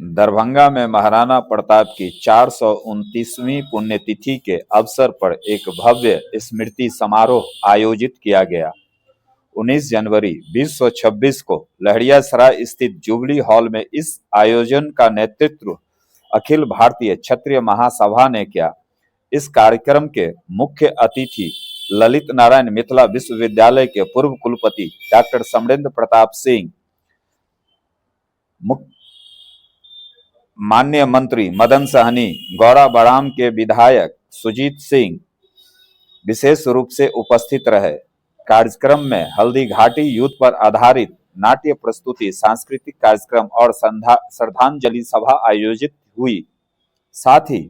दरभंगा में महाराणा प्रताप की 429वीं पुण्यतिथि के अवसर पर एक भव्य स्मृति समारोह आयोजित किया गया। 19 जनवरी 2026 को लहरियासराय स्थित जुबली हॉल में इस आयोजन का नेतृत्व अखिल भारतीय क्षत्रिय महासभा ने किया। इस कार्यक्रम के मुख्य अतिथि ललित नारायण मिथिला विश्वविद्यालय के पूर्व कुलपति डॉक्टर समरेंद्र प्रताप सिंह, माननीय मंत्री मदन सहनी, गौरा बड़ाम के विधायक सुजीत सिंह विशेष रूप से उपस्थित रहे। कार्यक्रम में हल्दी घाटी युद्ध पर आधारित नाट्य प्रस्तुति, सांस्कृतिक कार्यक्रम और श्रद्धांजलि सभा आयोजित हुई। साथ ही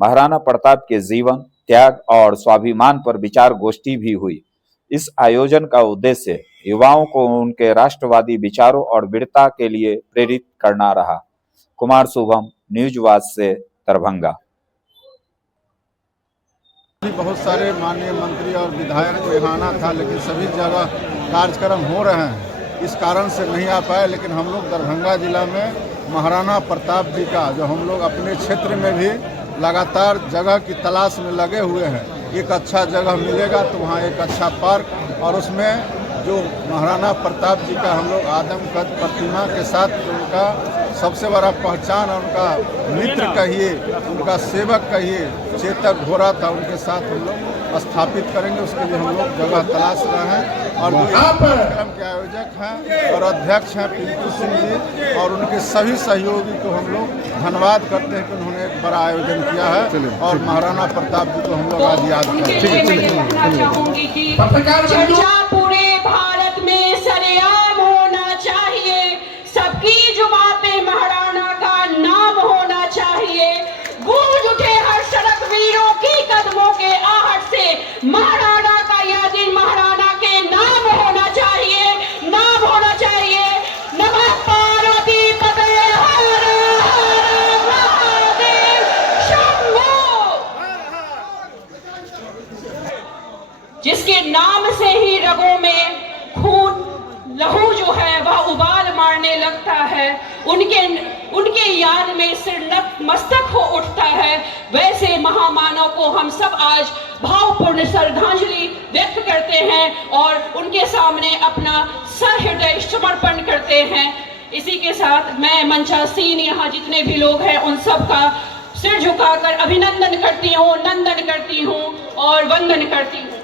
महाराणा प्रताप के जीवन, त्याग और स्वाभिमान पर विचार गोष्ठी भी हुई। इस आयोजन का उद्देश्य युवाओं को उनके राष्ट्रवादी विचारों और वीरता के लिए प्रेरित करना रहा। कुमार शुभम, न्यूज वाच से दरभंगा। बहुत सारे माननीय मंत्री और विधायक को यहाँ आना था, लेकिन सभी जगह कार्यक्रम हो रहे हैं, इस कारण से नहीं आ पाए। लेकिन हम लोग दरभंगा जिला में महाराणा प्रताप जी का जो हम लोग अपने क्षेत्र में भी लगातार जगह की तलाश में लगे हुए हैं। एक अच्छा जगह मिलेगा तो वहाँ एक अच्छा पार्क, और उसमें जो महाराणा प्रताप जी का हम लोग आदमकद प्रतिमा के साथ उनका सबसे बड़ा पहचान, उनका मित्र कहिए, उनका सेवक कहिए, चेतक घोड़ा था, उनके साथ हम लोग स्थापित करेंगे। उसके लिए हम लोग जगह तलाश रहे हैं। और जो कार्यक्रम के आयोजक हैं और अध्यक्ष हैं पिंटू सिंह जी, और उनके सभी सहयोगी को हम लोग धन्यवाद करते हैं कि उन्होंने एक बड़ा आयोजन किया है। और महाराणा प्रताप जी को हम लोग आज याद करें। पूरे भारत में सरेआम होना चाहिए, सबकी जुबान पे महाराणा का नाम होना चाहिए। गूंज उठे हर सड़क वीरों की कदमों के आहट से, महाराणा का यह दिन महाराणा के नाम होना चाहिए, नाम होना चाहिए। नमः पार्वती पते, हर हर महादेव शंभो। जिसके नाम से ही रगों में खून लहू जो है वह उबाल मारने लगता है, उनके याद में सिर नतमस्तक हो उठता है। वैसे महामानव को हम सब आज भावपूर्ण श्रद्धांजलि व्यक्त करते हैं और उनके सामने अपना सहृदय समर्पण करते हैं। इसी के साथ मैं मंचासीन यहाँ जितने भी लोग हैं उन सब का सिर झुकाकर अभिनंदन करती हूँ, नंदन करती हूँ और वंदन करती हूँ।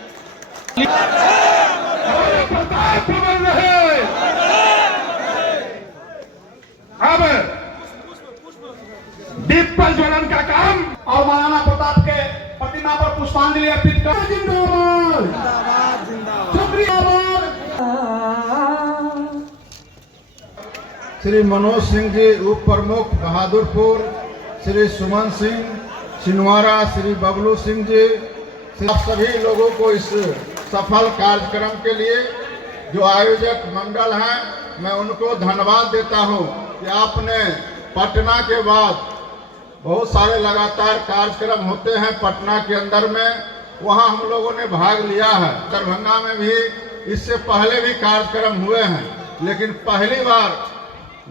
अब दीप प्रज्वलन का काम और महाराणा प्रताप के प्रतिमा पर पुष्पांजलि अर्पित कर। श्री मनोज सिंह जी उप प्रमुख बहादुरपुर, श्री सुमन सिंह छिंदवाड़ा, श्री बबलू सिंह जी, आप सभी लोगों को इस सफल कार्यक्रम के लिए जो आयोजक मंडल हैं, मैं उनको धन्यवाद देता हूं कि आपने पटना के बाद बहुत सारे लगातार कार्यक्रम होते हैं पटना के अंदर में, वहां हम लोगों ने भाग लिया है। दरभंगा में भी इससे पहले भी कार्यक्रम हुए हैं, लेकिन पहली बार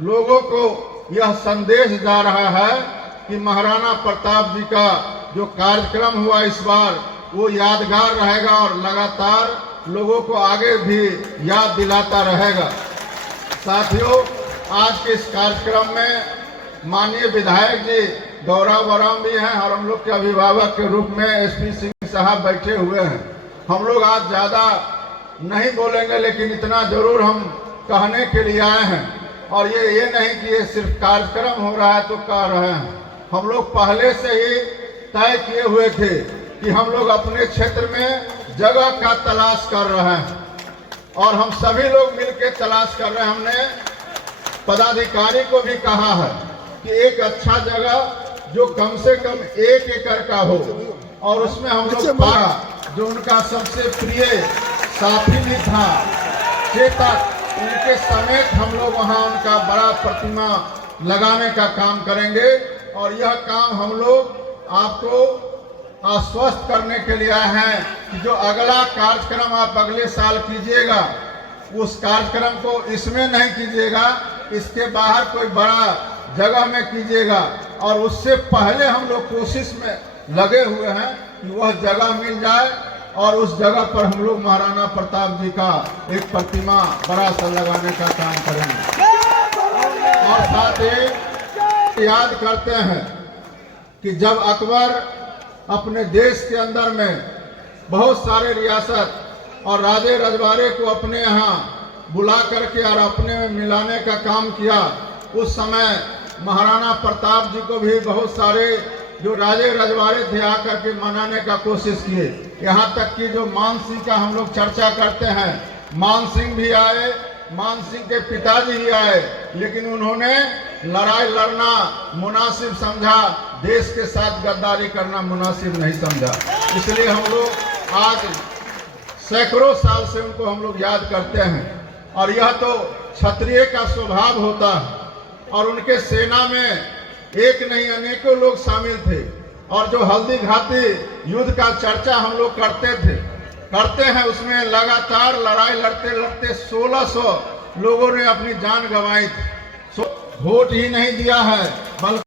लोगों को यह संदेश जा रहा है कि महाराणा प्रताप जी का जो कार्यक्रम हुआ इस बार वो यादगार रहेगा और लगातार लोगों को आगे भी याद दिलाता रहेगा। साथियों, आज के इस कार्यक्रम में माननीय विधायक जी गौरा बड़ाम भी हैं और हम लोग के अभिभावक के रूप में एसपी सिंह साहब बैठे हुए हैं। हम लोग आज ज़्यादा नहीं बोलेंगे, लेकिन इतना जरूर हम कहने के लिए आए हैं। और ये नहीं कि ये सिर्फ कार्यक्रम हो रहा है तो कह रहे हैं, हम लोग पहले से ही तय किए हुए थे कि हम लोग अपने क्षेत्र में जगह का तलाश कर रहे हैं और हम सभी लोग मिलकर तलाश कर रहे हैं। हमने पदाधिकारी को भी कहा है कि एक अच्छा जगह जो कम से कम 1 एकड़ का हो, और उसमें हम लोग पाया जो उनका सबसे प्रिय साथी भी था चेतक, उनके समेत हम लोग वहाँ उनका बड़ा प्रतिमा लगाने का काम करेंगे। और यह काम हम लोग आपको आश्वस्त करने के लिए आए हैं कि जो अगला कार्यक्रम आप अगले साल कीजिएगा, उस कार्यक्रम को इसमें नहीं कीजिएगा, इसके बाहर कोई बड़ा जगह में कीजिएगा। और उससे पहले हम लोग कोशिश में लगे हुए हैं कि वह जगह मिल जाए और उस जगह पर हम लोग महाराणा प्रताप जी का एक प्रतिमा बड़ा सा लगाने का काम करेंगे। और साथ ही याद करते हैं कि जब अकबर अपने देश के अंदर में बहुत सारे रियासत और राजे रजवाड़े को अपने यहाँ बुला करके और अपने में मिलाने का काम किया, उस समय महाराणा प्रताप जी को भी बहुत सारे जो राजे रजवाड़े थे आकर के मनाने का कोशिश किए। यहाँ तक कि जो मान सिंह का हम लोग चर्चा करते हैं, मान सिंह भी आए, मान सिंह के पिताजी ही आए, लेकिन उन्होंने लड़ाई लड़ना मुनासिब समझा, देश के साथ गद्दारी करना मुनासिब नहीं समझा। इसलिए हम लोग आज सैकड़ों साल से उनको हम लोग याद करते हैं। और यह तो क्षत्रिय का स्वभाव होता है। और उनके सेना में एक नहीं अनेकों लोग शामिल थे। और जो हल्दी घाटी युद्ध का चर्चा हम लोग करते हैं, उसमें लगातार लड़ाई लड़ते लड़ते 1600 लोगों ने अपनी जान गंवाई थी। वोट ही नहीं दिया है बल्कि